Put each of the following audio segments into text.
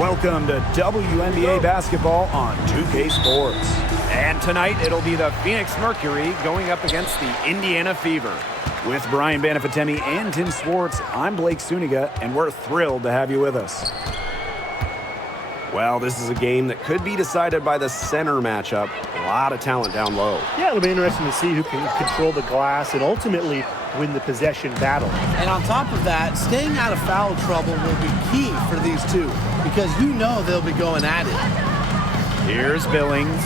Welcome to WNBA basketball on 2K Sports. And tonight it'll be the Phoenix Mercury going up against the Indiana Fever. With Brian Banafitemi and Tim Swartz, I'm Blake Suniga, and we're thrilled to have you with us. Well, this is a game that could be decided by the center matchup. A lot of talent down low. Yeah, it'll be interesting to see who can control the glass and ultimately win the possession battle. And on top of that, staying out of foul trouble will be key for these two because you know they'll be going at it. Here's Billings.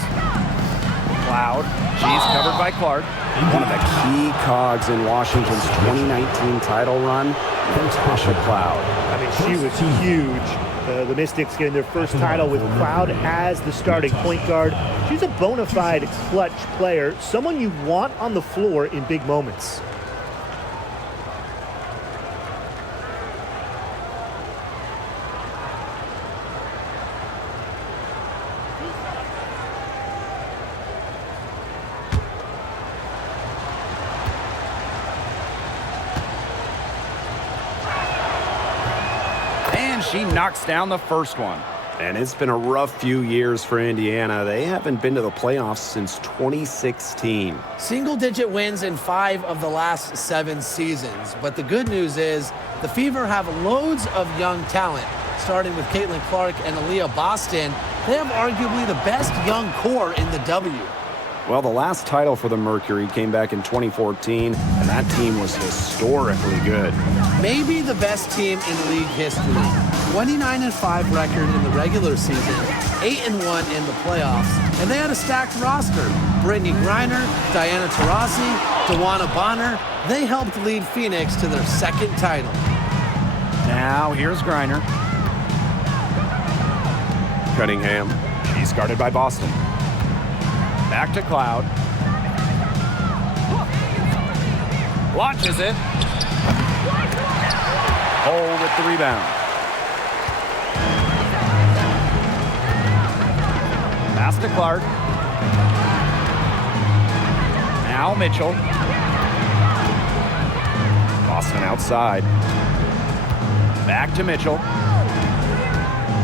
Cloud. She's covered by Clark. One of the key cogs in Washington's 2019 title run, Natasha Cloud. I mean, she was huge. The Mystics getting their first title with Cloud as the starting point guard. She's a bona fide clutch player, someone you want on the floor in big moments. She knocks down the first one. And it's been a rough few years for Indiana. They haven't been to the playoffs since 2016. Single-digit wins in 5 of the last 7 seasons. But the good news is the Fever have loads of young talent. Starting with Caitlin Clark and Aaliyah Boston, they have arguably the best young core in the W. Well, the last title for the Mercury came back in 2014, and that team was historically good. Maybe the best team in league history. 29-5 record in the regular season, 8-1 in the playoffs, and they had a stacked roster. Brittany Griner, Diana Taurasi, Dewana Bonner, they helped lead Phoenix to their second title. Now here's Griner. Cunningham. She's guarded by Boston. Back to Cloud. Launches it. Hole with the rebound. Pass to Clark. Now Mitchell. Boston outside. Back to Mitchell.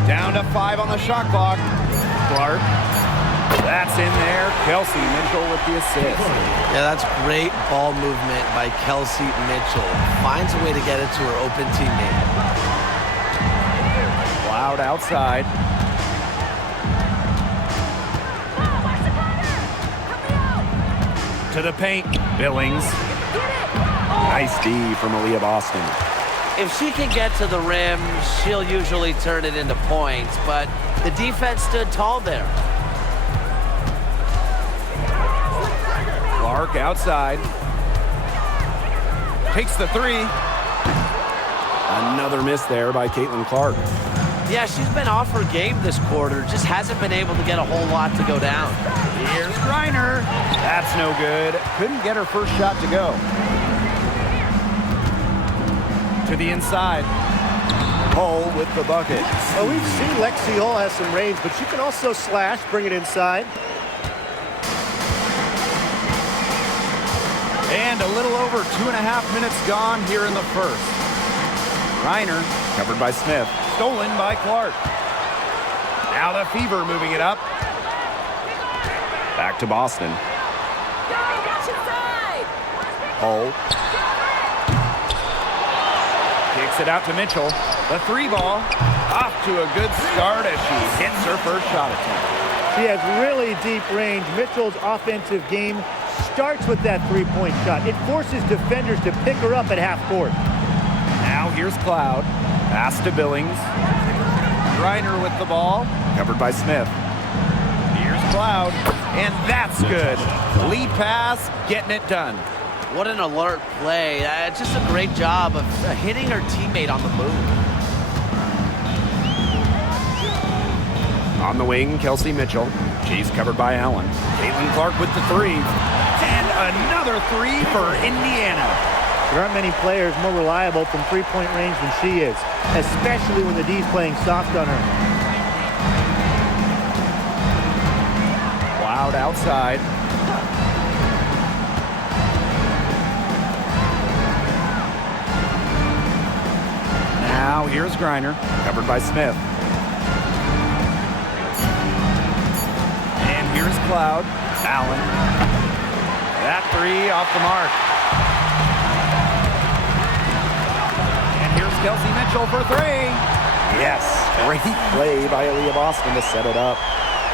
Down to 5 on the shot clock. Clark. That's in there. Kelsey Mitchell with the assist. Yeah, that's great ball movement by Kelsey Mitchell. Finds a way to get it to her open teammate. Cloud outside. To the paint. Billings. Nice D from Aaliyah Boston. If she can get to the rim, she'll usually turn it into points, but the defense stood tall there. Clark outside. Takes the 3. Another miss there by Caitlin Clark. Yeah, she's been off her game this quarter. Just hasn't been able to get a whole lot to go down. Here's Griner. That's no good. Couldn't get her first shot to go. To the inside. Hull with the bucket. Well, we've seen Lexi Hull has some range, but she can also slash, bring it inside. And a little over 2.5 minutes gone here in the first. Griner covered by Smith. Stolen by Clark. Now the Fever moving it up. Back to Boston. Hull. Kicks it out to Mitchell. The 3 ball. Off to a good start as she hits her first shot attempt. She has really deep range. Mitchell's offensive game starts with that 3-point shot. It forces defenders to pick her up at half court. Now here's Cloud. Pass to Billings. Griner with the ball. Covered by Smith. Here's Cloud. And that's good. Lead pass, getting it done. What an alert play. Just a great job of hitting her teammate on the move. On the wing, Kelsey Mitchell. She's covered by Allen. Caitlin Clark with the 3. And another 3 for Indiana. There aren't many players more reliable from 3-point range than she is, especially when the D's playing soft on her. Cloud outside. Now here's Griner, covered by Smith. here's Cloud. Allen. That three off the mark. And here's Kelsey Mitchell for three. Yes, great play by Aaliyah Boston to set it up.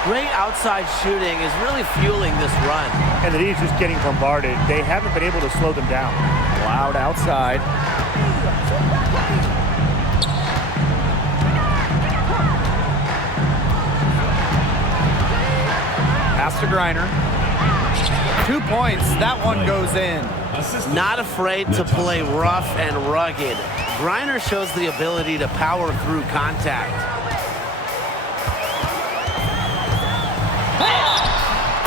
Great outside shooting is really fueling this run. And the Heat's just getting bombarded. They haven't been able to slow them down. Cloud outside. Pass to Griner. 2 points. That one goes in. Not afraid to play rough and rugged. Griner shows the ability to power through contact.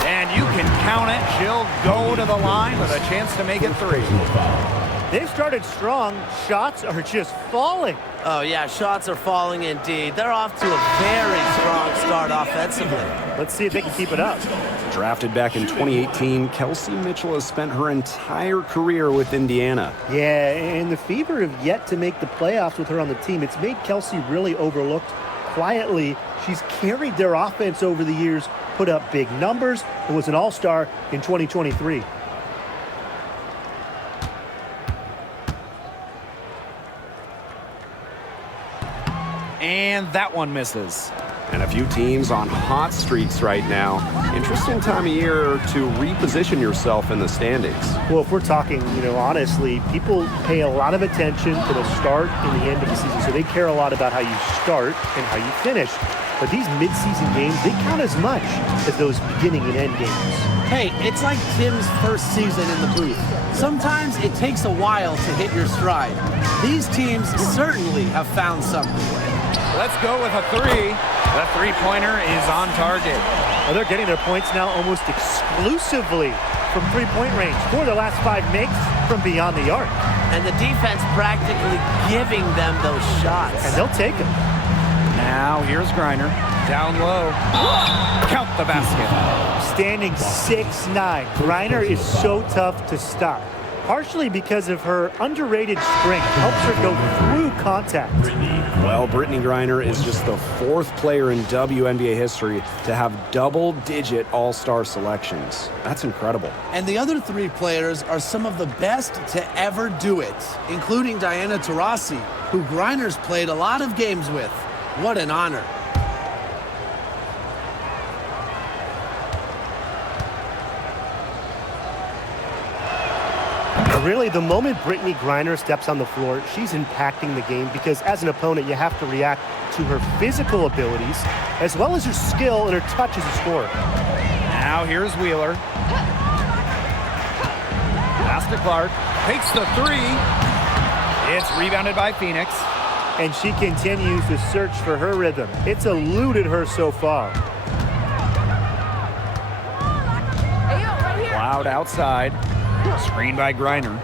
And you can count it. She'll go to the line with a chance to make it three. They've started strong. Shots are just falling. Oh, yeah, shots are falling indeed. They're off to a very strong start offensively. Let's see if they can keep it up. Drafted back in 2018, Kelsey Mitchell has spent her entire career with Indiana. Yeah, and the Fever have yet to make the playoffs with her on the team. It's made Kelsey really overlooked. Quietly, she's carried their offense over the years, put up big numbers, and was an all-star in 2023. And that one misses. And a few teams on hot streaks right now. Interesting time of year to reposition yourself in the standings. Well, if we're talking, honestly, people pay a lot of attention to the start and the end of the season. So they care a lot about how you start and how you finish. But these midseason games, they count as much as those beginning and end games. Hey, it's like Tim's first season in the booth. Sometimes it takes a while to hit your stride. These teams certainly have found something. Let's go with a three. The three-pointer is on target. Well, they're getting their points now almost exclusively from three-point range. 4 of their last 5 makes from beyond the arc. And the defense practically giving them those shots. And they'll take them. Now here's Griner. Down low. Count the basket. Standing 6'9". Griner is so tough to stop. Partially because of her underrated strength. Helps her go through contact. Well, Brittany Griner is just the 4th player in WNBA history to have double-digit all-star selections. That's incredible. And the other 3 players are some of the best to ever do it, including Diana Taurasi, who Griner's played a lot of games with. What an honor. Really, the moment Brittany Griner steps on the floor, she's impacting the game because as an opponent, you have to react to her physical abilities as well as her skill and her touch as a scorer. Now here's Wheeler. Pass to Clark. Takes the three. It's rebounded by Phoenix. And she continues to search for her rhythm. It's eluded her so far. Cloud outside. Screen by Griner.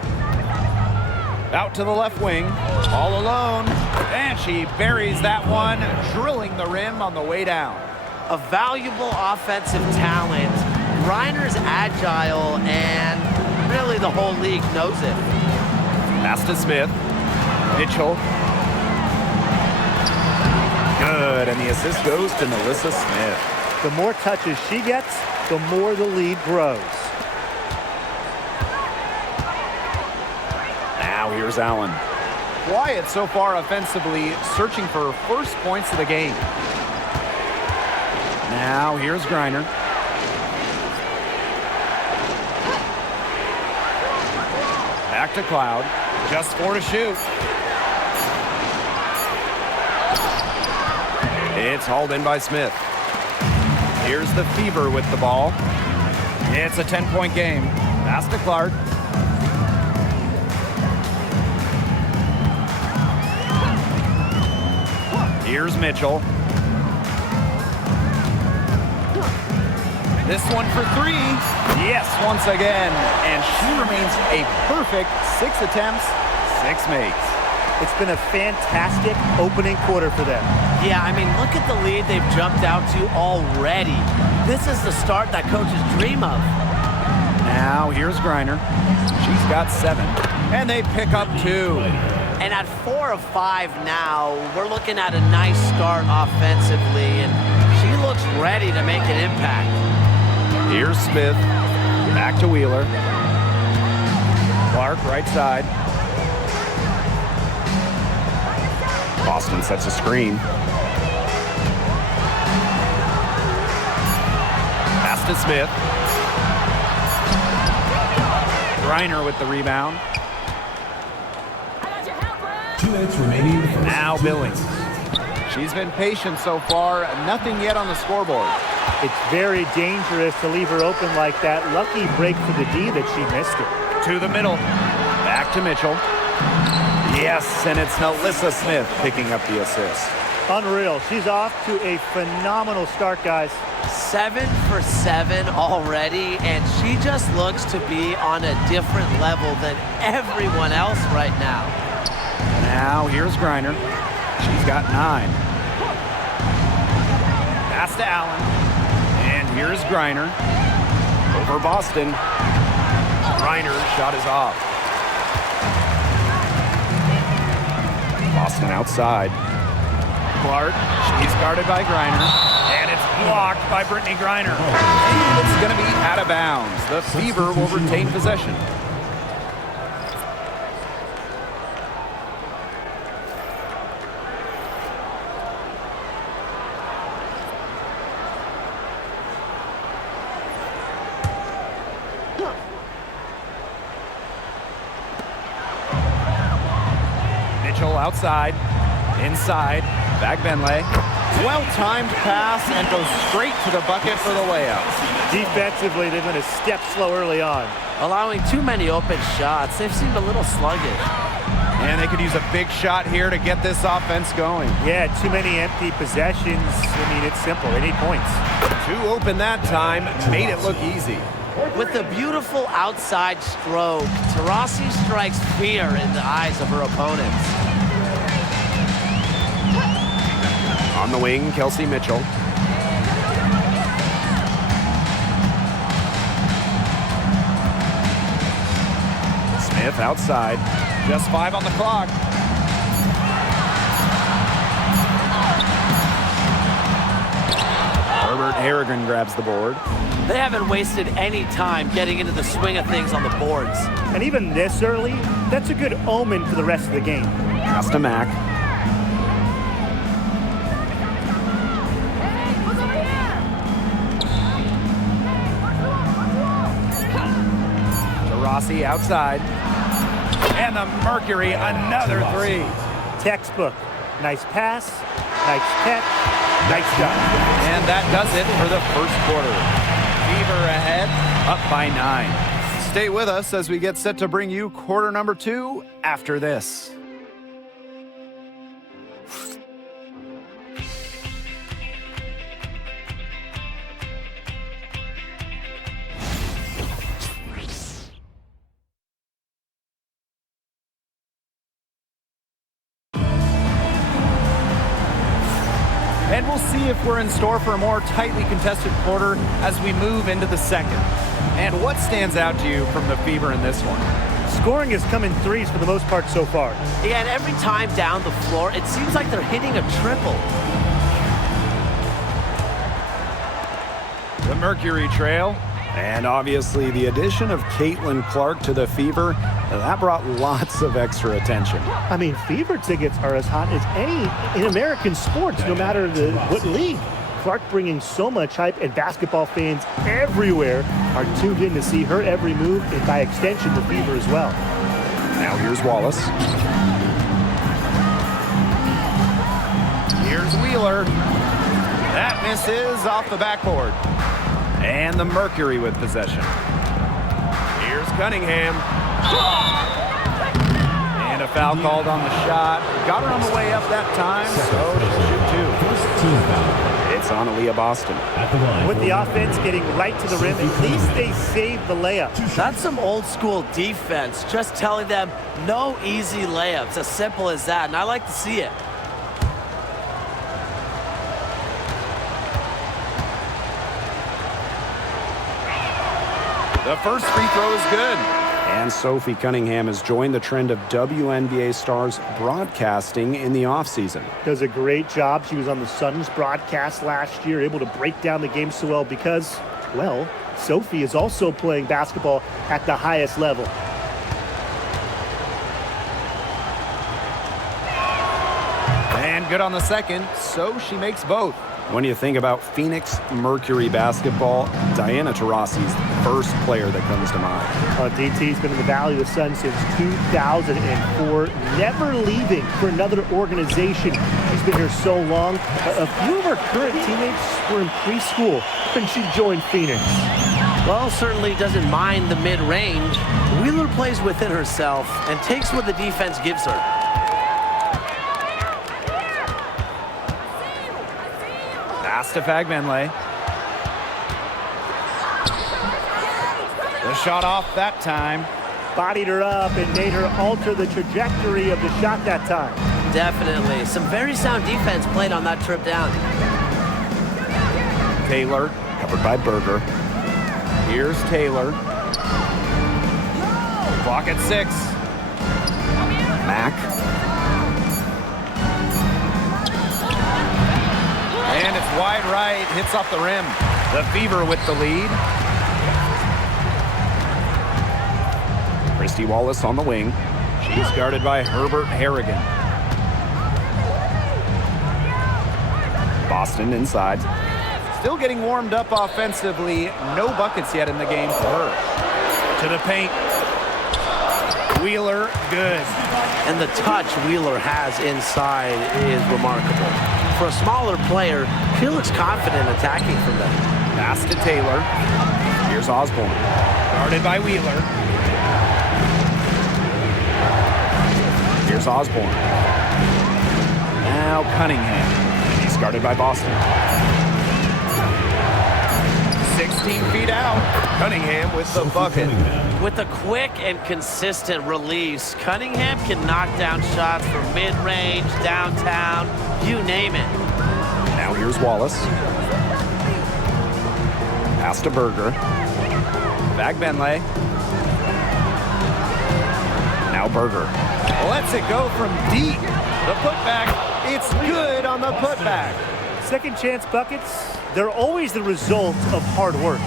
Out to the left wing. All alone. And she buries that one, drilling the rim on the way down. A valuable offensive talent. Griner's agile, and really the whole league knows it. Pass to Smith. Mitchell. Good, and the assist goes to Melissa Smith. The more touches she gets, the more the lead grows. Now here's Allen. Quiet so far offensively, searching for first points of the game. Now here's Griner. Back to Cloud. Just 4 to shoot. It's hauled in by Smith. Here's the Fever with the ball. It's a 10-point game. Pass to Clark. Here's Mitchell. This one for 3. Yes, once again. And she remains a perfect 6 attempts, 6 makes. It's been a fantastic opening quarter for them. Yeah, I mean, look at the lead they've jumped out to already. This is the start that coaches dream of. Now here's Griner. She's got 7. And they pick up 2. And at 4 of 5 now, we're looking at a nice start offensively, and she looks ready to make an impact. Here's Smith. Back to Wheeler. Clark, right side. Boston sets a screen. Pass to Smith. Griner with the rebound. 2 minutes remaining. Now Billings. She's been patient so far. Nothing yet on the scoreboard. It's very dangerous to leave her open like that. Lucky break for the D that she missed it. To the middle. Back to Mitchell. Yes, and it's Alyssa Smith picking up the assist. Unreal. She's off to a phenomenal start, guys. 7 for 7 already, and she just looks to be on a different level than everyone else right now. Now here's Griner. She's got 9. Pass to Allen. And here's Griner. Over Boston. Griner's shot is off. Boston outside. Clark. She's guarded by Griner. And it's blocked by Brittany Griner. And it's going to be out of bounds. The Fever will retain possession. Mitchell outside, inside, back Benley. Well-timed pass and goes straight to the bucket for the layup. Defensively, they've been a step slow early on. Allowing too many open shots. They've seemed a little sluggish. And they could use a big shot here to get this offense going. Yeah, too many empty possessions. I mean, it's simple. They need points. 2 open that time, made it look easy. With a beautiful outside stroke, Taurasi strikes fear in the eyes of her opponents. On the wing, Kelsey Mitchell. Smith outside. Just 5 on the clock. Herbert Harrigan grabs the board. They haven't wasted any time getting into the swing of things on the boards. And even this early, that's a good omen for the rest of the game. Justa Mack. Rossi outside. And the Mercury, another 3. Textbook. Nice pass, nice catch, nice job. And that does it for the first quarter. Fever ahead, up by 9. Stay with us as we get set to bring you quarter number 2 after this. And we'll see if we're in store for a more tightly contested quarter as we move into the second. And what stands out to you from the Fever in this one? Scoring has come in threes for the most part so far. Yeah, and every time down the floor, it seems like they're hitting a triple. The Mercury trail. And obviously the addition of Caitlin Clark to the Fever, that brought lots of extra attention. I mean, Fever tickets are as hot as any in American sports, no matter what league. Clark bringing so much hype, and basketball fans everywhere are tuned in to see her every move, and by extension, the Fever as well. Now here's Wallace. Here's Wheeler. That misses off the backboard. And the Mercury with possession. Here's Cunningham. And a foul called on the shot. Got her on the way up that time, so she'll shoot 2. It's on Aaliyah Boston. With the offense getting right to the rim, at least they saved the layup. That's some old school defense, just telling them no easy layups, as simple as that, and I like to see it. The first free throw is good. And Sophie Cunningham has joined the trend of WNBA stars broadcasting in the offseason. Does a great job. She was on the Suns broadcast last year, able to break down the game so well because, well, Sophie is also playing basketball at the highest level. And good on the second, so she makes both. When you think about Phoenix Mercury basketball, Diana Taurasi's the first player that comes to mind. DT's been in the Valley of the Sun since 2004, never leaving for another organization. She's been here so long. A few of her current teammates were in preschool when she joined Phoenix. Well, certainly doesn't mind the mid-range. Wheeler plays within herself and takes what the defense gives her. Pass to Fagbenle. The shot off that time. Bodied her up and made her alter the trajectory of the shot that time. Definitely. Some very sound defense played on that trip down. Taylor, covered by Berger. Here's Taylor. Clock at 6. Mack. And it's wide right, hits off the rim. The Fever with the lead. Christy Wallace on the wing. She's guarded by Herbert Harrigan. Boston inside. Still getting warmed up offensively. No buckets yet in the game for her. To the paint. Wheeler, good. And the touch Wheeler has inside is remarkable. For a smaller player, he looks confident attacking from them. Pass to Taylor. Here's Osborne. Guarded by Wheeler. Here's Osborne. Now Cunningham. He's guarded by Boston. 16 feet out. Cunningham with the bucket. With a quick and consistent release, Cunningham can knock down shots from mid-range, downtown, you name it. Now here's Wallace. Pass to Berger. Fagbenle. Now Berger. Lets it go from deep. The putback, it's good on the putback. Second chance buckets, they're always the result of hard work.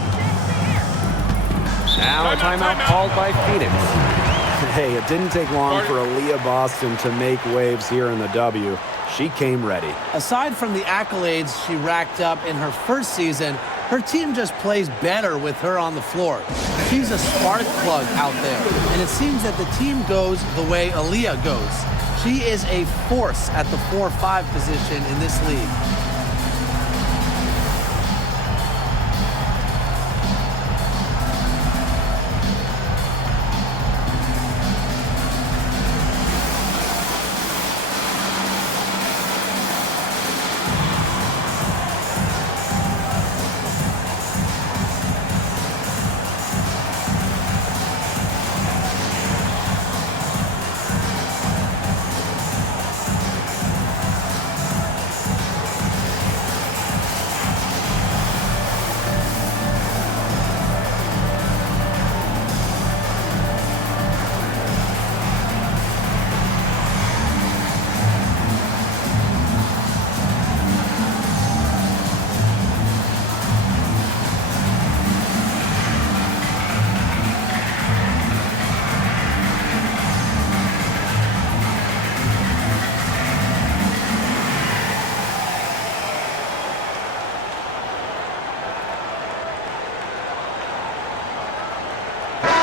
Now a timeout called by Phoenix. Hey, it didn't take long for Aaliyah Boston to make waves here in the W. She came ready. Aside from the accolades she racked up in her first season, her team just plays better with her on the floor. She's a spark plug out there, and it seems that the team goes the way Aaliyah goes. She is a force at the 4-5 position in this league.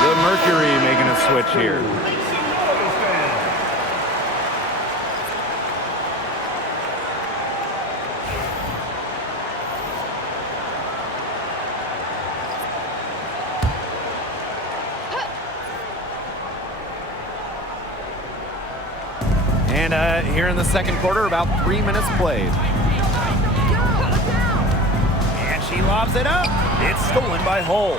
The Mercury making a switch here. And here in the second quarter, about 3 minutes played. And she lobs it up. It's stolen by Hull.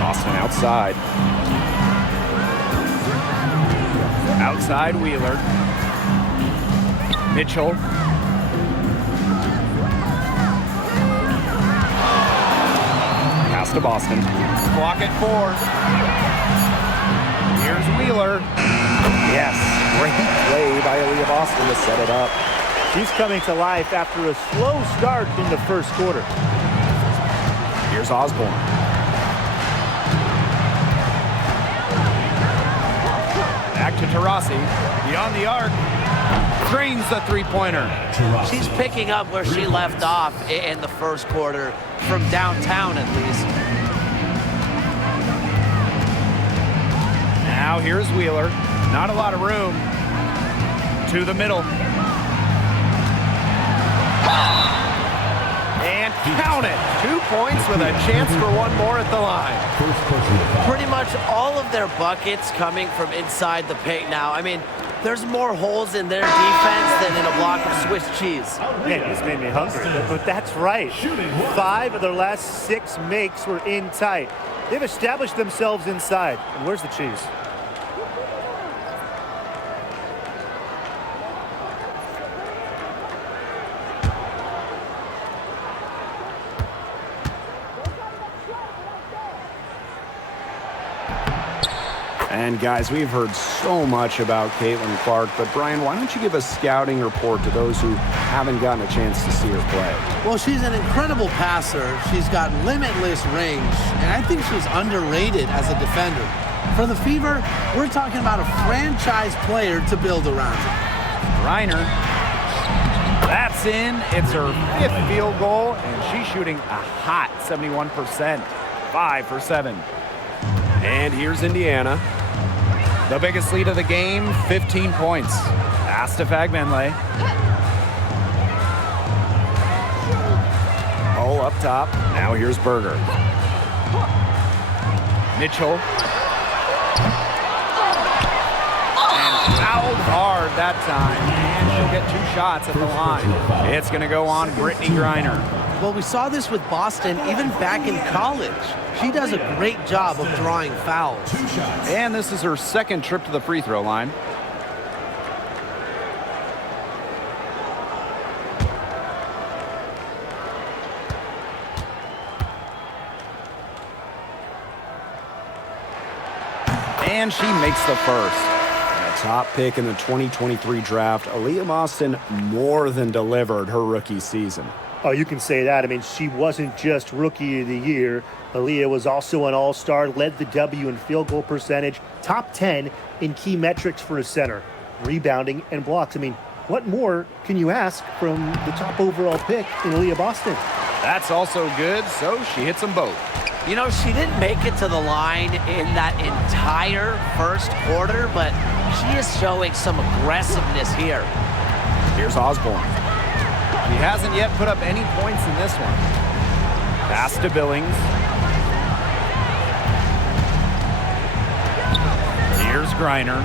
Boston outside. Outside Wheeler. Mitchell. Pass to Boston. Clock at 4. Here's Wheeler. Yes, great play by Aaliyah Boston to set it up. She's coming to life after a slow start in the first quarter. Here's Osborne. Back to Taurasi. Beyond the arc. Drains the three-pointer. She's picking up where she left off in the first quarter, from downtown at least. Now here's Wheeler. Not a lot of room. To the middle. And count it. 2 points with a chance for one more at the line. Pretty much all of their buckets coming from inside the paint now. I mean, there's more holes in their defense than in a block of Swiss cheese. Man, this made me hungry, but that's right. 5 of their last 6 makes were in tight. They've established themselves inside. And where's the cheese? And guys, we've heard so much about Caitlin Clark, but Brian, why don't you give a scouting report to those who haven't gotten a chance to see her play? Well, she's an incredible passer. She's got limitless range, and I think she's underrated as a defender. For the Fever, we're talking about a franchise player to build around. Reiner. That's in. It's her 5th field goal, and she's shooting a hot 71%. 5 for 7. And here's Indiana. The biggest lead of the game, 15 points. Pass to Fagbenle. Hole up top. Now here's Berger. Mitchell. And fouled hard that time. And she'll get 2 shots at the line. It's going to go on Brittany Griner. Well, we saw this with Boston even back in college. She does a great job of drawing fouls. And this is her 2nd trip to the free throw line. And she makes the first. And a top pick in the 2023 draft, Aaliyah Boston more than delivered her rookie season. Oh, you can say that. I mean, she wasn't just Rookie of the Year. Aaliyah was also an all-star, led the W in field goal percentage, top 10 in key metrics for a center, rebounding and blocks. I mean, what more can you ask from the top overall pick in Aaliyah Boston? That's also good, so she hits them both. You know, she didn't make it to the line in that entire first quarter, but she is showing some aggressiveness here. Here's Osborne. He hasn't yet put up any points in this one. Pass to Billings. Here's Griner.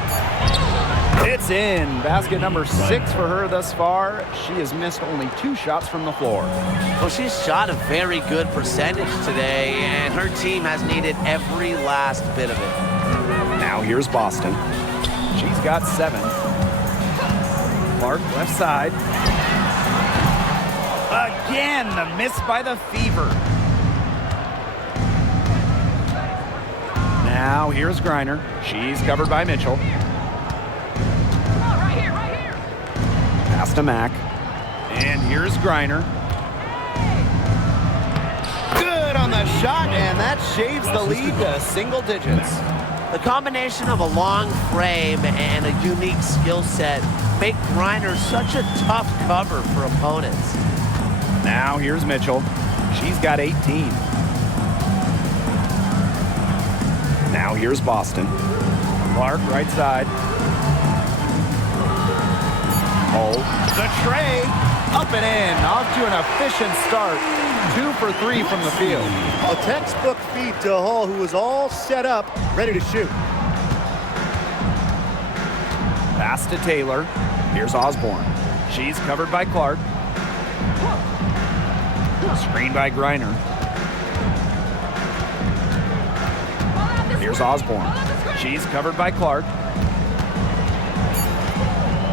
It's in. Basket number 6 for her thus far. She has missed only 2 shots from the floor. Well, she's shot a very good percentage today, and her team has needed every last bit of it. Now here's Boston. She's got 7. Clark left side. Again, the miss by the Fever. Now here's Griner. She's covered by Mitchell. Pass to Mack. And here's Griner. Good on the shot, and that shaves the lead to single digits. The combination of a long frame and a unique skill set make Griner such a tough cover for opponents. Now here's Mitchell. She's got 18. Now here's Boston. Clark right side. Hole. The tray. Up and in. Off to an efficient start. 2 for 3 from the field. A textbook feed to Hall, who was all set up, ready to shoot. Pass to Taylor. Here's Osborne. She's covered by Clark. Screen by Griner. Here's Osborne. She's covered by Clark.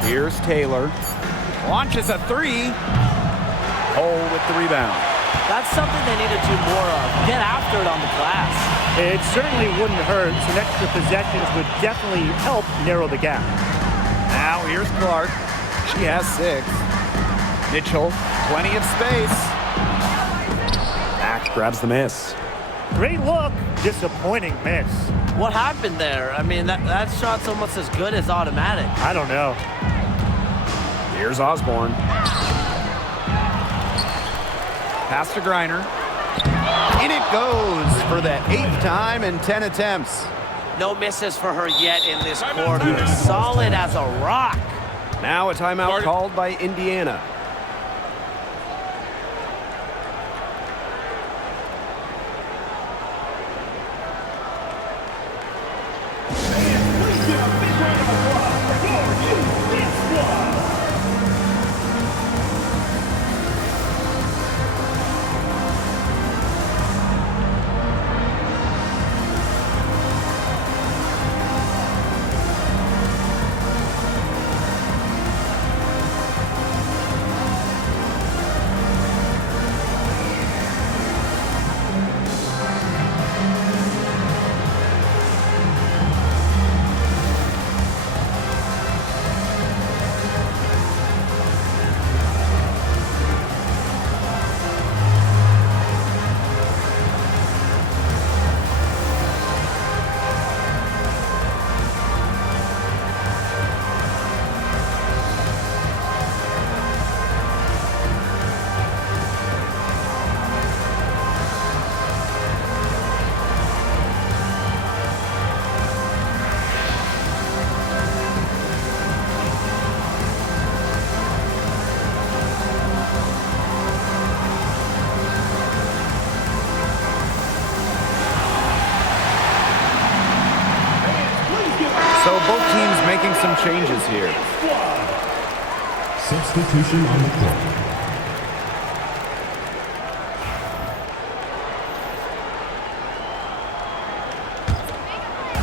Here's Taylor. Launches a 3. Hole with the rebound. That's something they need to do more of. Get after it on the glass. It certainly wouldn't hurt. Some extra possessions would definitely help narrow the gap. Now here's Clark. She has 6. Mitchell, plenty of space. Mack grabs the miss. Great look, disappointing miss. What happened there? I mean, that shot's almost as good as automatic. I don't know. Here's Osborne. Pass to Griner. In it goes for the 8th time in 10 attempts. No misses for her yet in this quarter. Solid as a rock. Now a timeout called by Indiana. So both teams making some changes here. Substitution on the court.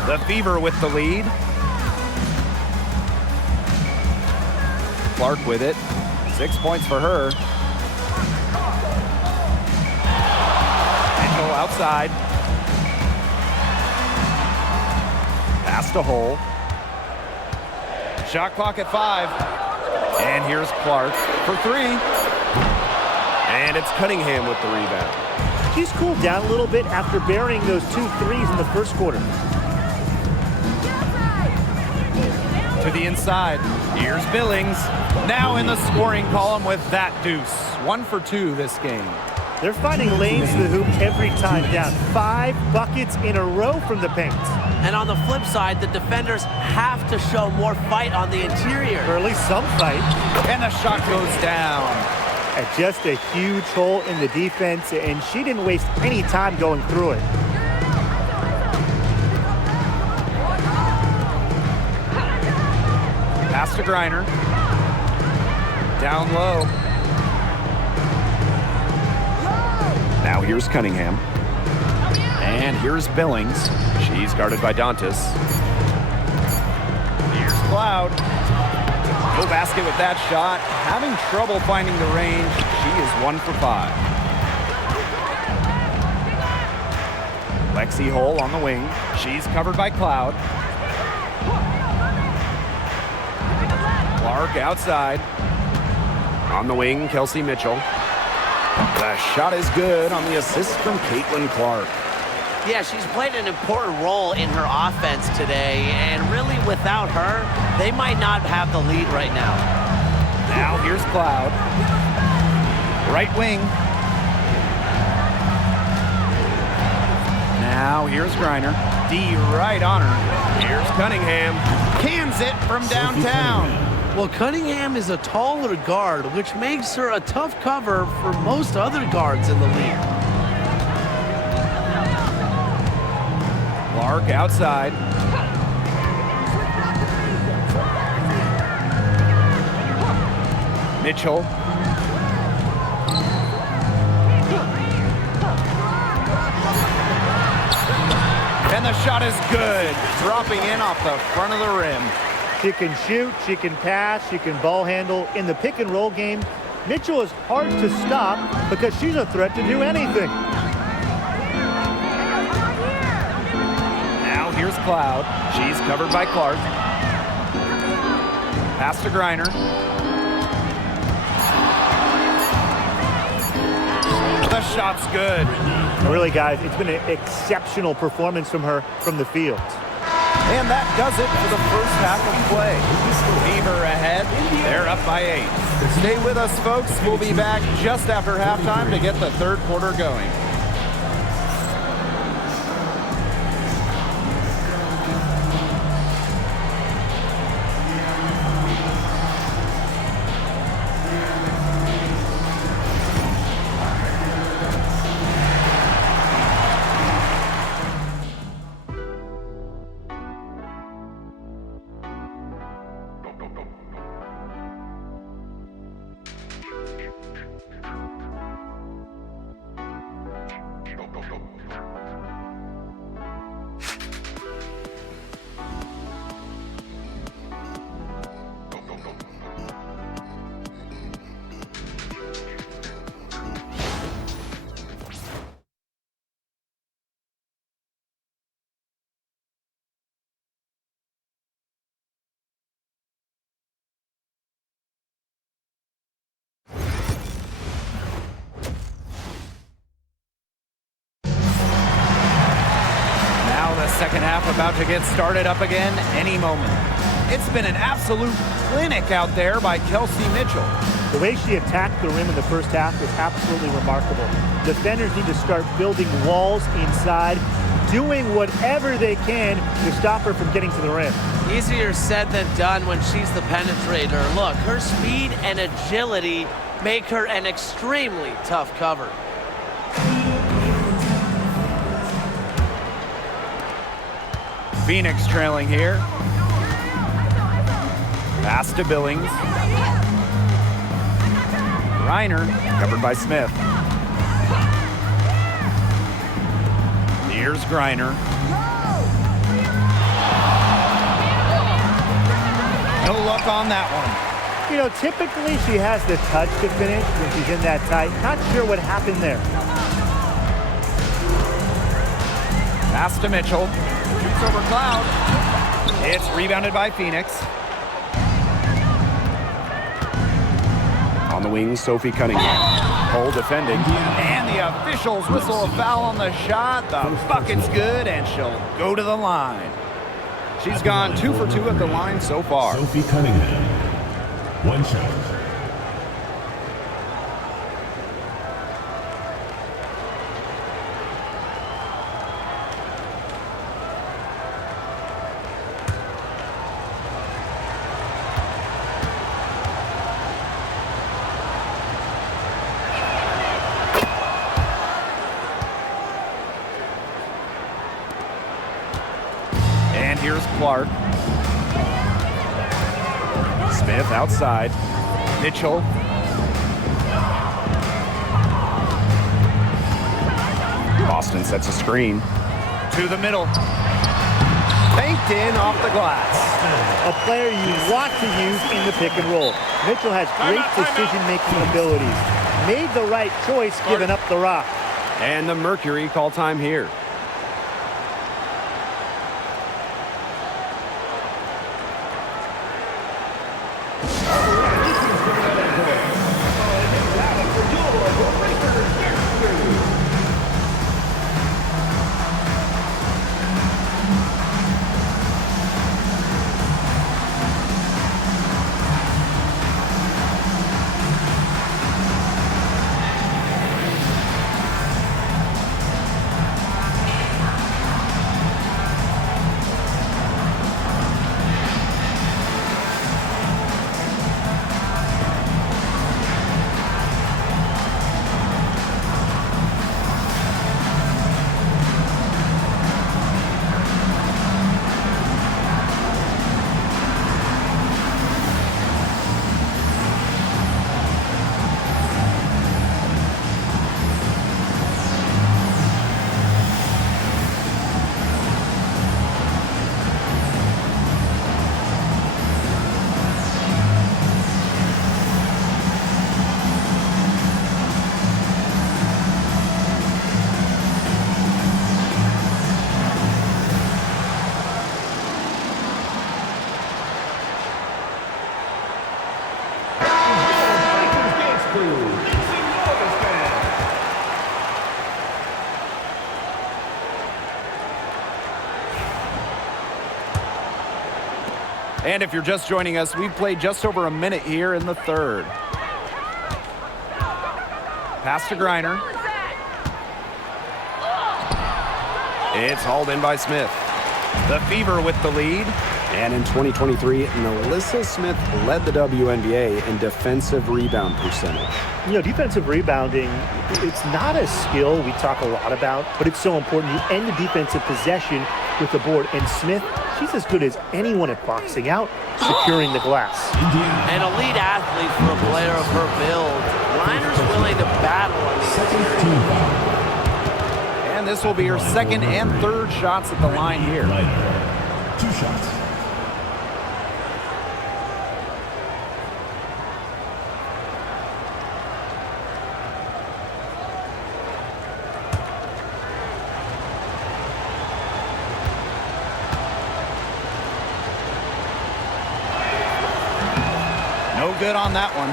The Fever with the lead. Clark with it. 6 points for her. Mitchell outside. Pass to Hull. Shot clock at 5. And here's Clark for 3. And it's Cunningham with the rebound. She's cooled down a little bit after burying those 2 threes in the first quarter. To the inside. Here's Billings. Now in the scoring column with that deuce. 1 for 2 this game. They're finding lanes to the hoop every time down. 5 buckets in a row from the paint. And on the flip side, the defenders have to show more fight on the interior. Or at least some fight. And the shot goes down. At just a huge hole in the defense, and she didn't waste any time going through it. Pass to Griner. Down low. Now here's Cunningham. And here's Billings. She's guarded by Dantas. Here's Cloud. No basket with that shot. Having trouble finding the range. She is 1 for 5. Lexi Hull on the wing. She's covered by Cloud. Clark outside. On the wing, Kelsey Mitchell. The shot is good on the assist from Caitlin Clark. Yeah, she's played an important role in her offense today, and really without her, they might not have the lead right now. Now here's Cloud. Right wing. Now here's Griner. D right on her. Here's Cunningham. Cans it from downtown. Well, Cunningham is a taller guard, which makes her a tough cover for most other guards in the league. Clark outside. Mitchell. And the shot is good. Dropping in off the front of the rim. She can shoot, she can pass, she can ball handle. In the pick and roll game, Mitchell is hard to stop because she's a threat to do anything. Now here's Cloud. She's covered by Clark. Pass to Griner. shot's good. Really, guys, it's been an exceptional performance from her from the field. And that does it for the first half of play. Fever ahead. They're up by 8. Stay with us, folks. We'll be back just after halftime to get the third quarter going. Second half about to get started up again any moment. It's been an absolute clinic out there by Kelsey Mitchell. The way she attacked the rim in the first half was absolutely remarkable. Defenders need to start building walls inside, doing whatever they can to stop her from getting to the rim. Easier said than done when she's the penetrator. Look, her speed and agility make her an extremely tough cover. Phoenix trailing here. Pass to Billings. Reiner covered by Smith. Here's Griner. No luck on that one. You know, typically she has the touch to finish when she's in that tight. Not sure what happened there. Pass to Mitchell. Shoots over Cloud. It's rebounded by Phoenix. On the wing, Sophie Cunningham. Cole defending. And the officials whistle a foul on the shot. The bucket's good, and she'll go to the line. She's gone 2 for 2 at the line so far. Sophie Cunningham. One shot. Here's Clark. Smith outside. Mitchell. Boston sets a screen. To the middle. Banked in off the glass. A player you want to use in the pick and roll. Mitchell has great decision-making abilities. Made the right choice giving up the rock. And the Mercury call time here. And if you're just joining us, we've played just over a minute here in the third. Pass to Griner. It's hauled in by Smith. The Fever with the lead. And in 2023, Melissa Smith led the WNBA in defensive rebound percentage. You know, defensive rebounding, it's not a skill we talk a lot about, but it's so important. You end the defensive possession with the board. And Smith, she's as good as anyone at boxing out, securing the glass. An elite athlete for a player of her build. Griner's willing to battle on the interior. And this will be her second and third shots at the line here. Griner, 2 shots. No good on that one.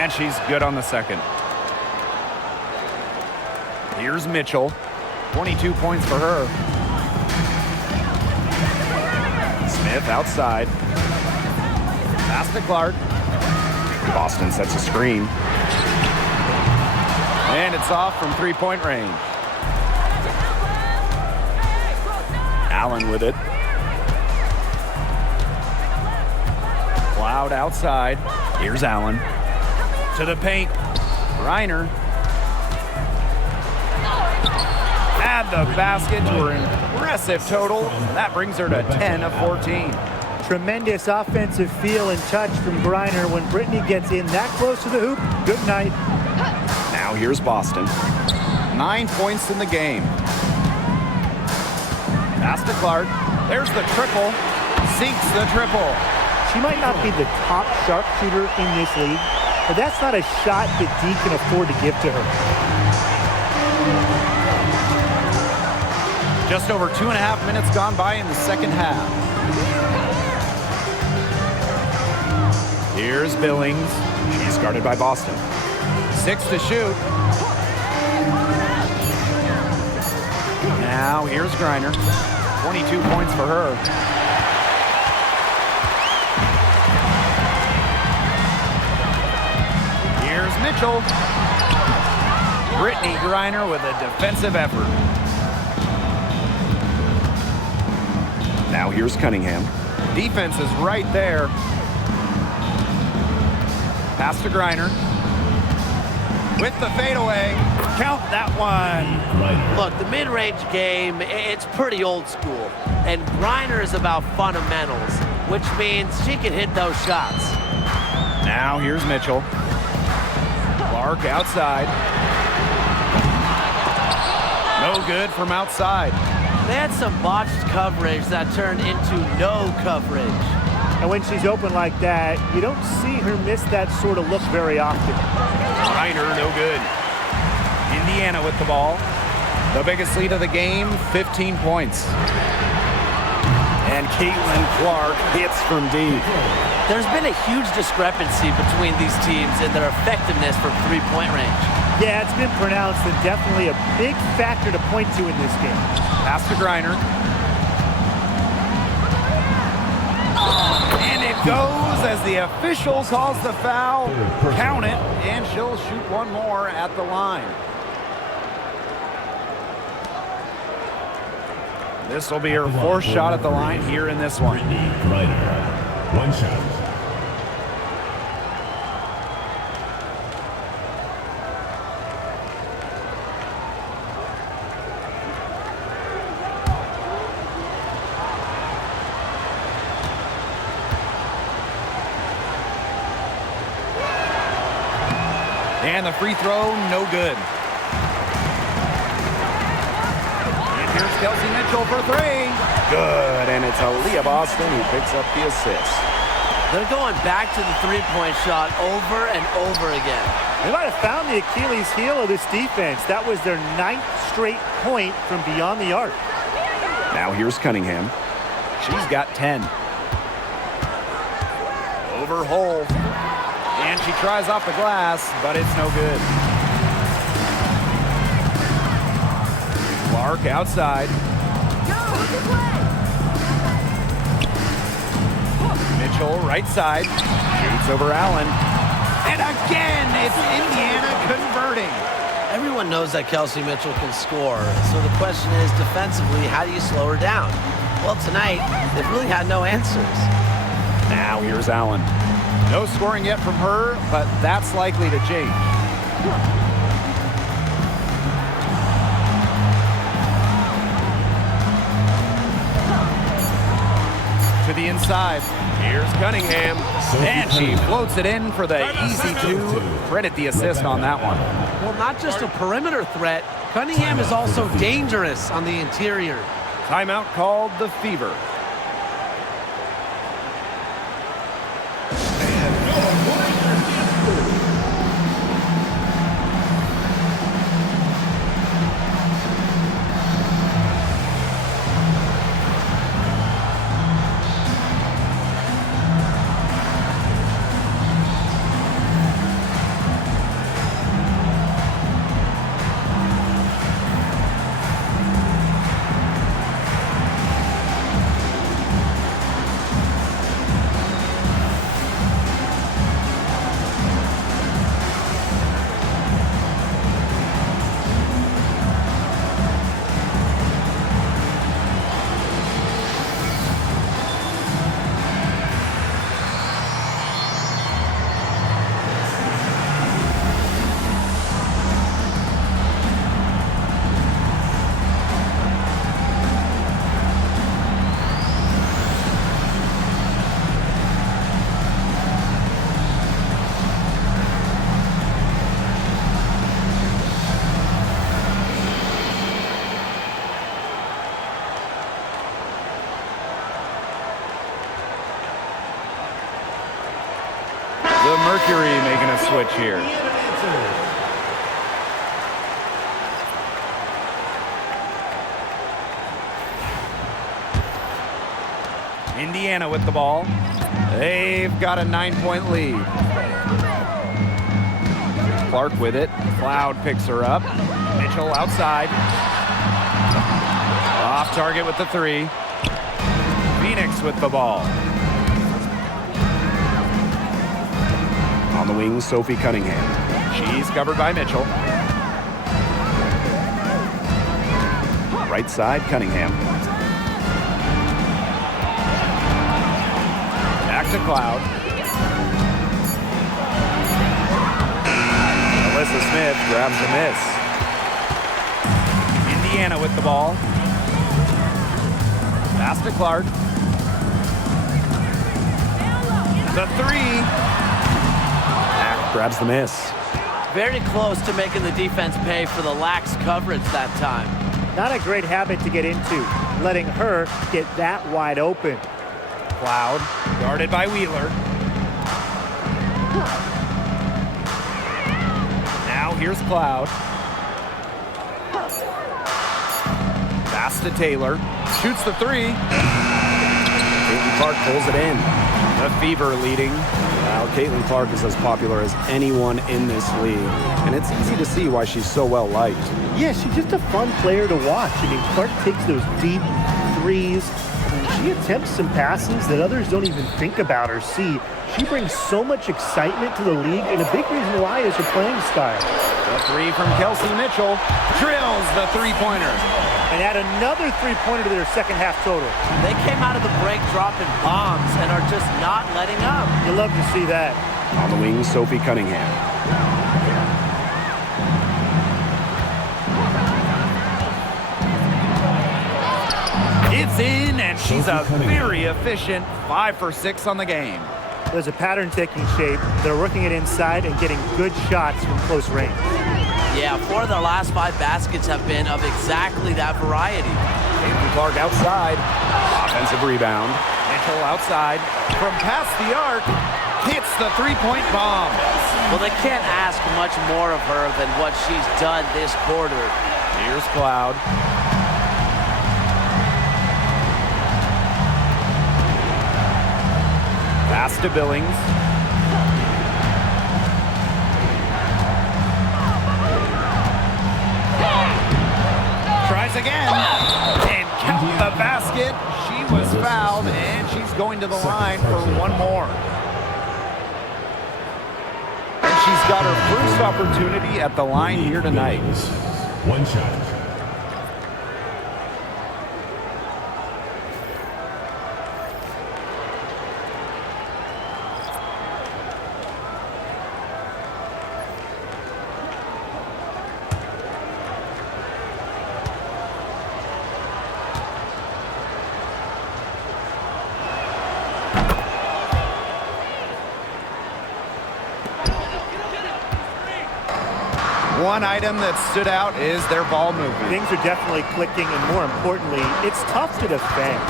And she's good on the second. Here's Mitchell. 22 points for her. Smith outside. Pass to Clark. Boston sets a screen. And it's off from three-point range. Allen with it. Cloud outside. Here's Allen. To the paint. Griner. Add the basket to her impressive total. That brings her to 10 of 14. Tremendous offensive feel and touch from Griner. When Brittany gets in that close to the hoop, good night. Now here's Boston. 9 points in the game. Pass to Clark. There's the triple. Sinks the triple. She might not be the top sharpshooter in this league, but that's not a shot that D can afford to give to her. Just over 2.5 minutes gone by in the second half. Here's Billings. She's guarded by Boston. 6 to shoot. Now here's Griner. 22 points for her. Here's Mitchell. Brittany Griner with a defensive effort. Now here's Cunningham. Defense is right there. Pass to Griner. With the fadeaway. Count that one. Look, the mid-range game, it's pretty old school. And Griner is about fundamentals, which means she can hit those shots. Now here's Mitchell. Clark outside. No good from outside. They had some botched coverage that turned into no coverage. And when she's open like that, you don't see her miss that sort of look very often. Griner, no good. Indiana with the ball. The biggest lead of the game, 15 points. And Caitlin Clark hits from deep. There's been a huge discrepancy between these teams in their effectiveness from three-point range. Yeah, it's been pronounced and definitely a big factor to point to in this game. Pass to Griner. And it goes as the official calls the foul. Count it, and she'll shoot one more at the line. This will be her fourth shot at the line here in this one. Griner, 1 shot. And the free throw, no good. And here's Kelsey Mitchell for 3. Good, and it's Aaliyah Boston who picks up the assist. They're going back to the three-point shot over and over again. They might have found the Achilles heel of this defense. That was their 9th straight point from beyond the arc. Now here's Cunningham. She's got 10. Over hole. And she tries off the glass, but it's no good. Clark outside. Mitchell right side. Shoots over Allen. And again, it's Indiana converting. Everyone knows that Kelsey Mitchell can score, so the question is, defensively, how do you slow her down? Well, tonight, they've really had no answers. Now here's Allen. No scoring yet from her, but that's likely to change. To the inside. Here's Cunningham. And she floats it in for the easy two. Credit the assist on that one. Well, not just a perimeter threat, Cunningham is also dangerous on the interior. Timeout called the Fever. The Mercury making a switch here. Indiana with the ball. They've got a 9-point lead. Clark with it. Cloud picks her up. Mitchell outside. Off target with the three. Phoenix with the ball. On the wing, Sophie Cunningham. She's covered by Mitchell. Right side, Cunningham. Back to Cloud. Alyssa Smith grabs the miss. Indiana with the ball. Pass to Clark. The three. Grabs the miss. Very close to making the defense pay for the lax coverage that time. Not a great habit to get into, letting her get that wide open. Cloud, guarded by Wheeler. Now here's Cloud. Pass to Taylor. Shoots the three. Caitlin Clark pulls it in. The Fever leading. Well, Caitlin Clark is as popular as anyone in this league, and it's easy to see why she's so well liked. Yeah, she's just a fun player to watch. I mean, Clark takes those deep threes, and she attempts some passes that others don't even think about or see. She brings so much excitement to the league, and a big reason why is her playing style. The three from Kelsey Mitchell drills the three-pointer. And add another three-pointer to their second half total. They came out of the break dropping bombs and are just not letting up. You love to see that. On the wing, Sophie Cunningham. It's in, and she's a very efficient 5 for 6 on the game. There's a pattern taking shape. They're working it inside and getting good shots from close range. Yeah, 4 of their last 5 baskets have been of exactly that variety. Caitlin Clark outside. Offensive rebound. Mitchell outside. From past the arc, hits the three-point bomb. Well, they can't ask much more of her than what she's done this quarter. Here's Cloud. Pass to Billings. Tries again. And count the basket. She was fouled, and she's going to the line for one more. And she's got her first opportunity at the line here tonight. One shot. One item that stood out is their ball movement. Things are definitely clicking, and more importantly, it's tough to defend.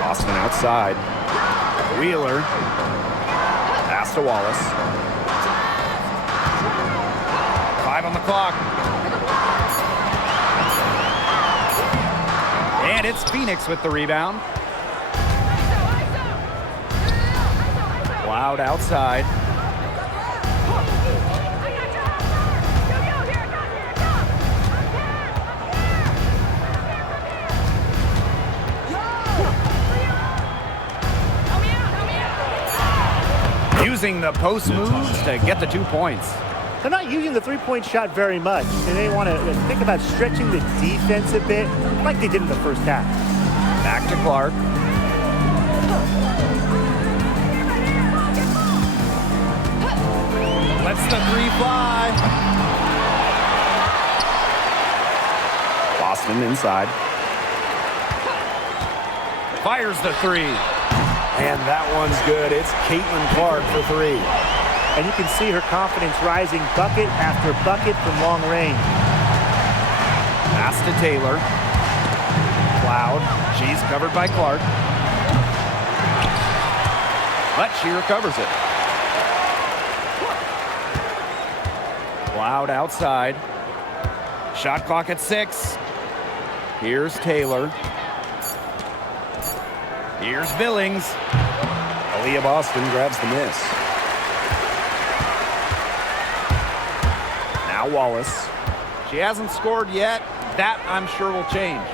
Boston outside. Wheeler. Pass to Wallace. 5 on the clock. And it's Phoenix with the rebound. Loud outside. Using the post moves to get the 2 points. They're not using the three-point shot very much, and they want to think about stretching the defense a bit like they did in the first half. Back to Clark. Lets the 3 fly. Boston inside. Fires the 3. And that one's good. It's Caitlin Clark for 3. And you can see her confidence rising bucket after bucket from long range. Pass to Taylor. Cloud. She's covered by Clark. But she recovers it. Cloud outside. Shot clock at 6. Here's Taylor. Here's Billings. Aaliyah Boston grabs the miss. Now Wallace. She hasn't scored yet. That, I'm sure, will change.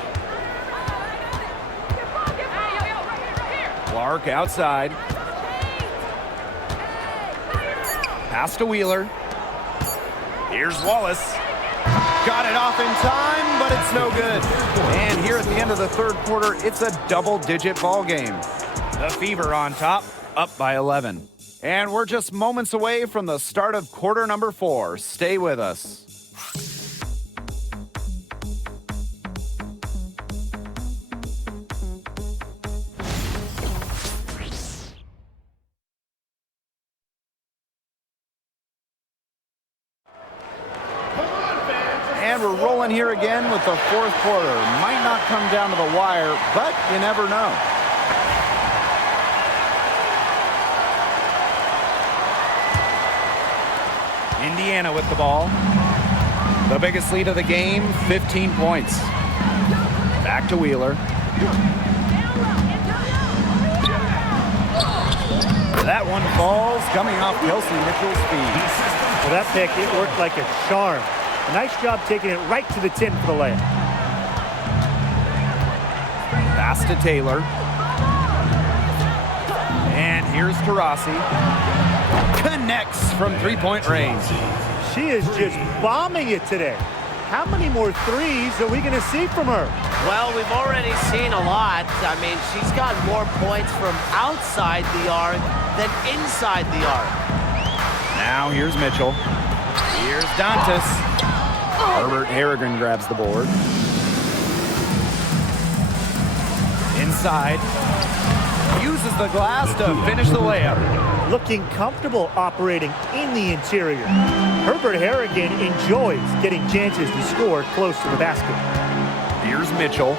Clark outside. Pass to Wheeler. Here's Wallace. Got it off in time, but it's no good. And here at the end of the third quarter, it's a double-digit ball game. The Fever on top, up by 11. And we're just moments away from the start of quarter number 4. Stay with us. And we're rolling here again with the fourth quarter. Might not come down to the wire, but you never know. Indiana with the ball. The biggest lead of the game, 15 points. Back to Wheeler. That one falls, coming off Kelsey Mitchell's feet. Well, that pick, it worked like a charm. A nice job taking it right to the tin for the layup. Pass to Taylor. And here's Taurasi. Connects from three-point range. She is just bombing it today. How many more threes are we going to see from her? Well, we've already seen a lot. I mean, she's got more points from outside the arc than inside the arc. Now here's Mitchell. Here's Dantas. Herbert Harrigan grabs the board. Inside. Uses the glass to finish the layup. Looking comfortable operating in the interior. Herbert Harrigan enjoys getting chances to score close to the basket. Here's Mitchell.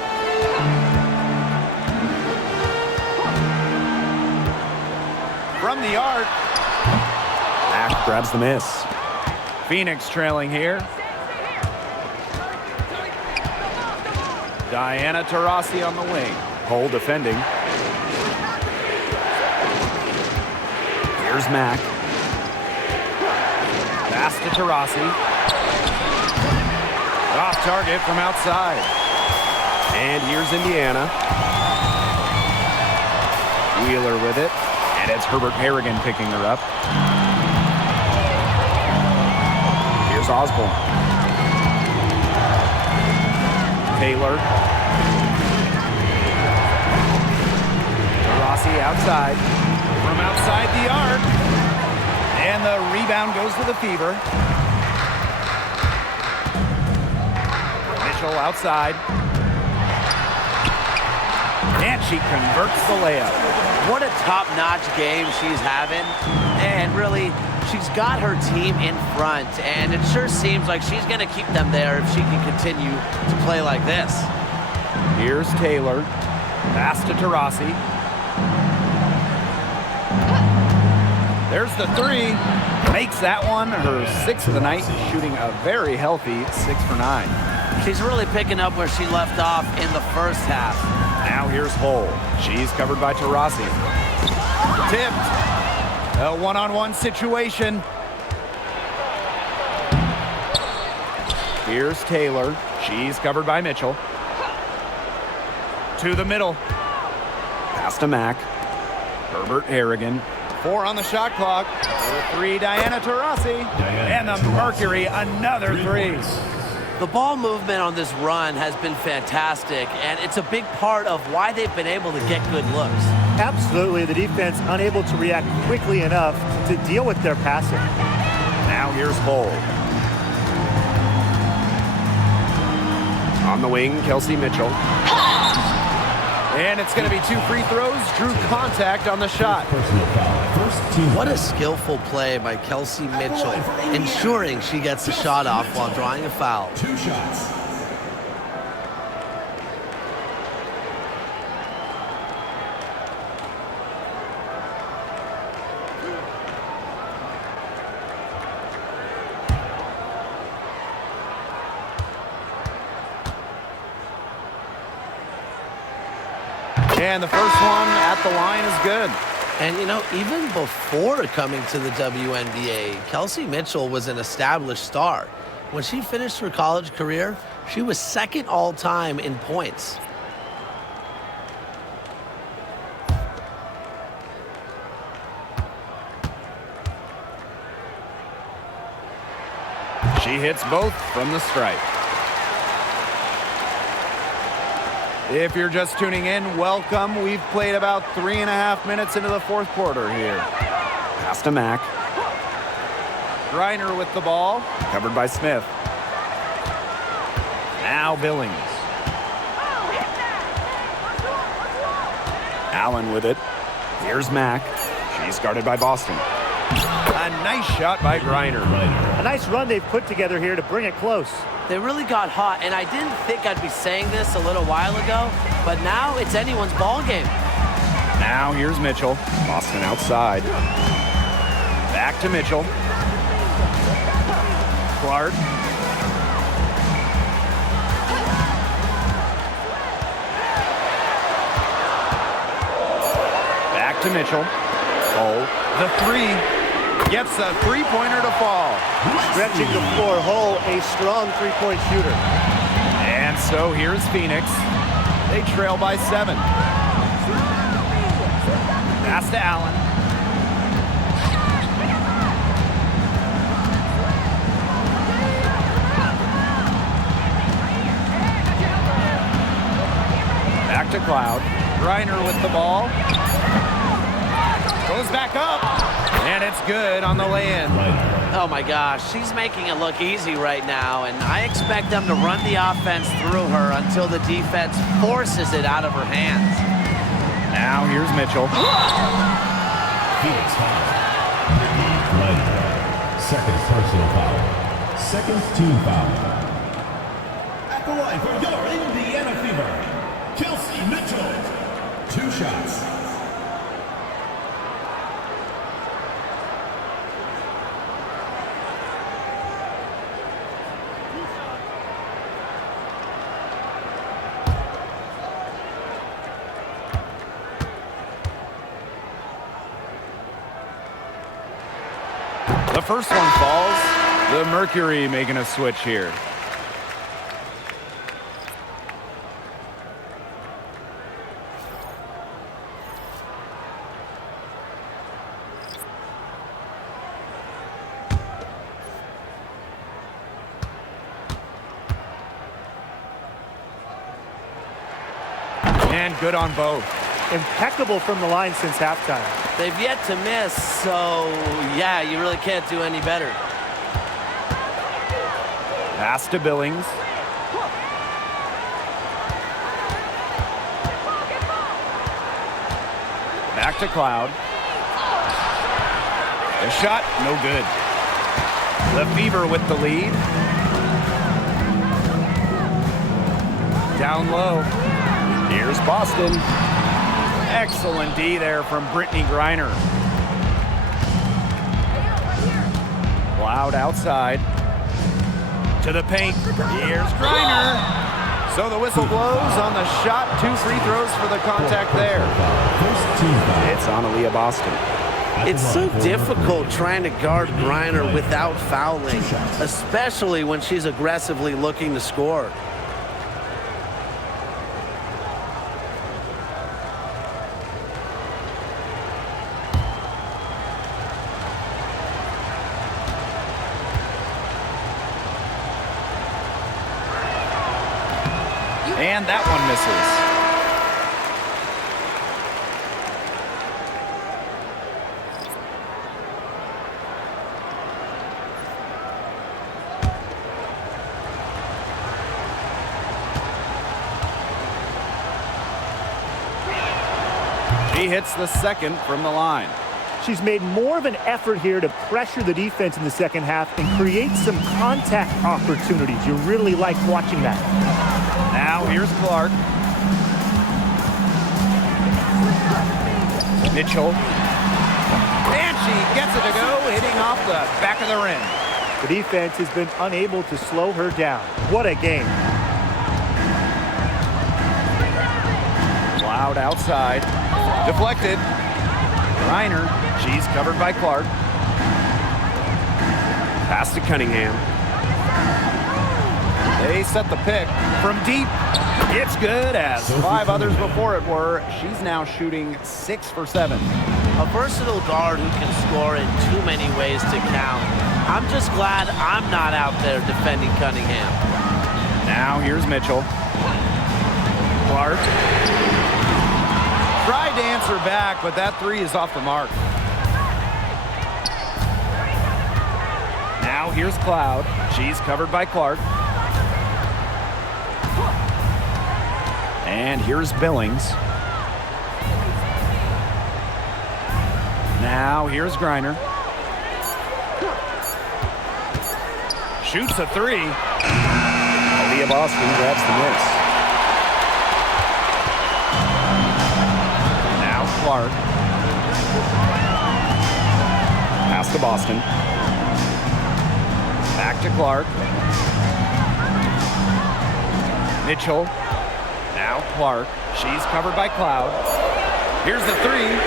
From the arc. Ash grabs the miss. Phoenix trailing here. Diana Taurasi on the wing. Hull defending. Here's Mack. Pass to Taurasi. Off target from outside. And here's Indiana. Wheeler with it. And it's Herbert Harrigan picking her up. Here's Osborne. Taylor. Taurasi outside. From outside the arc. And the rebound goes to the Fever. Mitchell outside. And she converts the layup. What a top-notch game she's having. And really, she's got her team in front. And it sure seems like she's going to keep them there if she can continue to play like this. Here's Taylor. Pass to Taurasi. There's the three. Makes that one her 6th of the night, shooting a very healthy 6 for 9. She's really picking up where she left off in the first half. Now here's Hull. She's covered by Taurasi. Tipped. A one-on-one situation. Here's Taylor. She's covered by Mitchell. To the middle. Pass to Mack. Herbert Harrigan. 4 on the shot clock. 3, Diana Taurasi. And the Mercury, another 3. The ball movement on this run has been fantastic, and it's a big part of why they've been able to get good looks. Absolutely. The defense unable to react quickly enough to deal with their passing. Now here's Hull. On the wing, Kelsey Mitchell. And it's going to be 2 free throws. Drew contact on the shot. Personal foul. First team. What a skillful play by Kelsey Mitchell, ensuring she gets the shot off while drawing a foul. 2 shots. And the first one at the line is good. And, you know, even before coming to the WNBA, Kelsey Mitchell was an established star. When she finished her college career, she was 2nd all-time in points. She hits both from the stripe. If you're just tuning in, welcome. We've played about 3.5 minutes into the 4th quarter here. Pass to Mack. Griner with the ball, covered by Smith. Now Billings. Allen with it. Here's Mack. She's guarded by Boston. A nice shot by Griner. A nice run they've put together here to bring it close. They really got hot, and I didn't think I'd be saying this a little while ago, but now it's anyone's ball game. Now here's Mitchell. Boston outside. Back to Mitchell. Clark. Back to Mitchell. Oh, the 3. Gets a 3-pointer to fall. Stretching the floor. Hull, a strong 3-point shooter. And so here's Phoenix. They trail by 7. Pass to Allen. Back to Cloud. Griner with the ball. Goes back up. And it's good on the lay-in. Oh my gosh, she's making it look easy right now, and I expect them to run the offense through her until the defense forces it out of her hands. Now here's Mitchell. Phoenix foul. Griner. 2nd personal foul. 2nd team foul. At the line for your Indiana Fever, Kelsey Mitchell. 2 shots. The first one falls. The Mercury making a switch here. And good on both. Impeccable from the line since halftime. They've yet to miss, so yeah, you really can't do any better. Pass to Billings. Back to Cloud. The shot, no good. The Fever with the lead. Down low. Here's Boston. Excellent D there from Brittany Griner. Cloud outside. To the paint. Here's Griner. So the whistle blows on the shot. 2 free throws for the contact there. It's on Aaliyah Boston. It's so difficult trying to guard Griner without fouling, especially when she's aggressively looking to score. And that one misses. She hits the second from the line. She's made more of an effort here to pressure the defense in the second half and create some contact opportunities. You really like watching that. Now here's Clark. Mitchell. And she gets it to go, hitting off the back of the rim. The defense has been unable to slow her down. What a game. Cloud outside. Deflected. Griner. She's covered by Clark. Pass to Cunningham. They set the pick from deep. It's good, as 5 others before it were. She's now shooting 6 for 7. A versatile guard who can score in too many ways to count. I'm just glad I'm not out there defending Cunningham. Now here's Mitchell. Clark. Tried to answer back, but that 3 is off the mark. Now here's Cloud. She's covered by Clark. And here's Billings. Now here's Griner. Shoots a 3. Aaliyah Boston grabs the miss. Now Clark. Pass to Boston. Back to Clark. Mitchell. Now Clark. She's covered by Cloud. Here's the 3.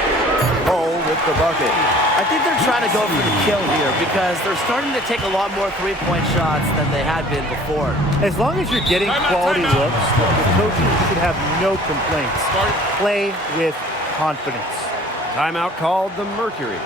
Cole with the bucket. I think they're trying to go for the kill here because they're starting to take a lot more three-point shots than they had been before. As long as you're getting quality looks, the coaches should have no complaints. Play with confidence. Timeout called the Mercury.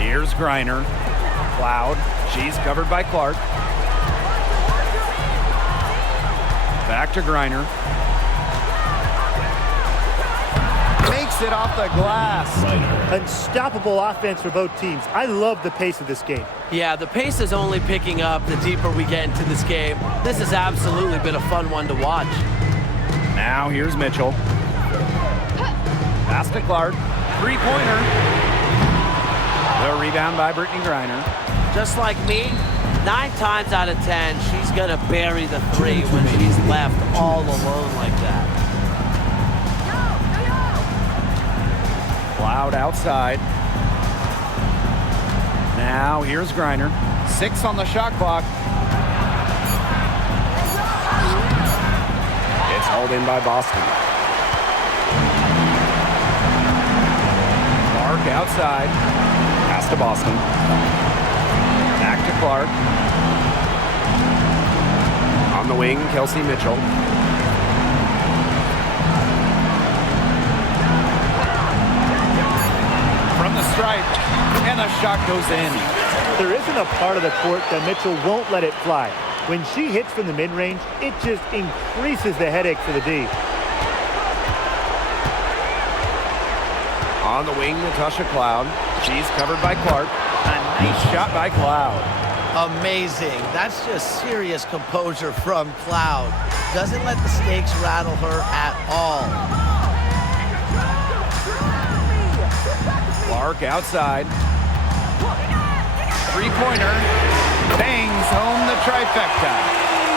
Here's Griner. Cloud. She's covered by Clark. Back to Griner. Makes it off the glass. Unstoppable offense for both teams. I love the pace of this game. Yeah, the pace is only picking up the deeper we get into this game. This has absolutely been a fun one to watch. Now here's Mitchell. Pass to Clark. Three-pointer. The rebound by Brittany Griner. Just like me, 9 times out of 10, she's going to bury the three when she's left all alone like that. Cloud outside. Now here's Griner. 6 on the shot clock. It's held in by Boston. Clark outside. Pass to Boston. Back to Clark. On the wing, Kelsey Mitchell. From the stripe, and the shot goes in. There isn't a part of the court that Mitchell won't let it fly. When she hits from the mid-range, it just increases the headache for the D. On the wing, Natasha Cloud. She's covered by Clark. A nice shot by Cloud. Amazing. That's just serious composure from Cloud. Doesn't let the stakes rattle her at all. Clark outside. Three-pointer. Bangs home the trifecta.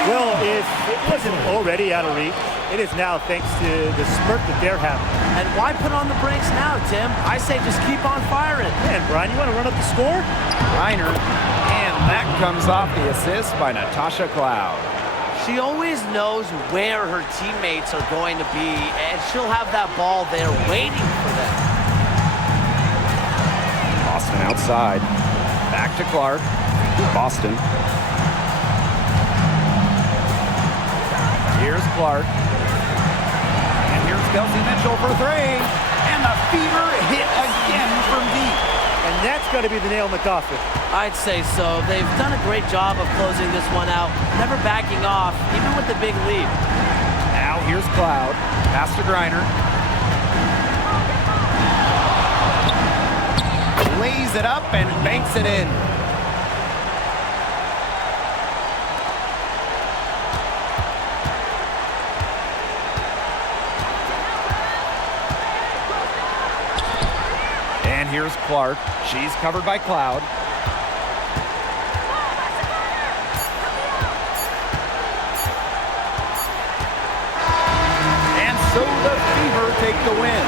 Well, if it wasn't already out of reach, it is now thanks to the smirk that they're having. And why put on the brakes now, Tim? I say just keep on firing. Man, Brian, you want to run up the score? Reiner. And that comes off the assist by Natasha Cloud. She always knows where her teammates are going to be, and she'll have that ball there waiting for them. Boston outside. Back to Clark. Boston. Here's Clark. And here's Kelsey Mitchell for 3. And the fever hit again from deep. And that's got to be the nail in the coffin. I'd say so. They've done a great job of closing this one out, never backing off, even with the big lead. Now here's Cloud. Pass to Griner. Lays it up and banks it in. And here's Clark. She's covered by Cloud. And so the Fever take the win.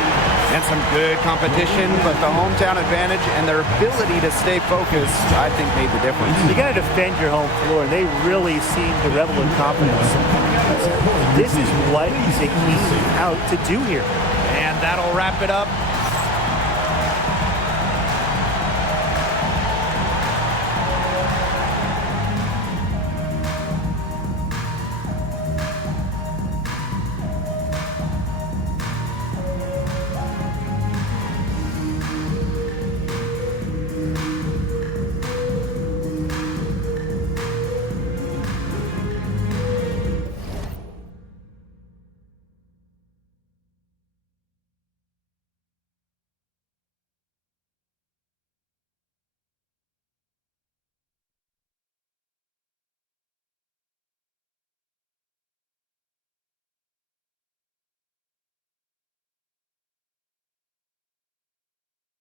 And some good competition, but the hometown advantage and their ability to stay focused, I think, made the difference. You got to defend your home floor, and they really seem to revel in confidence. This is what they came out to do here. And that'll wrap it up.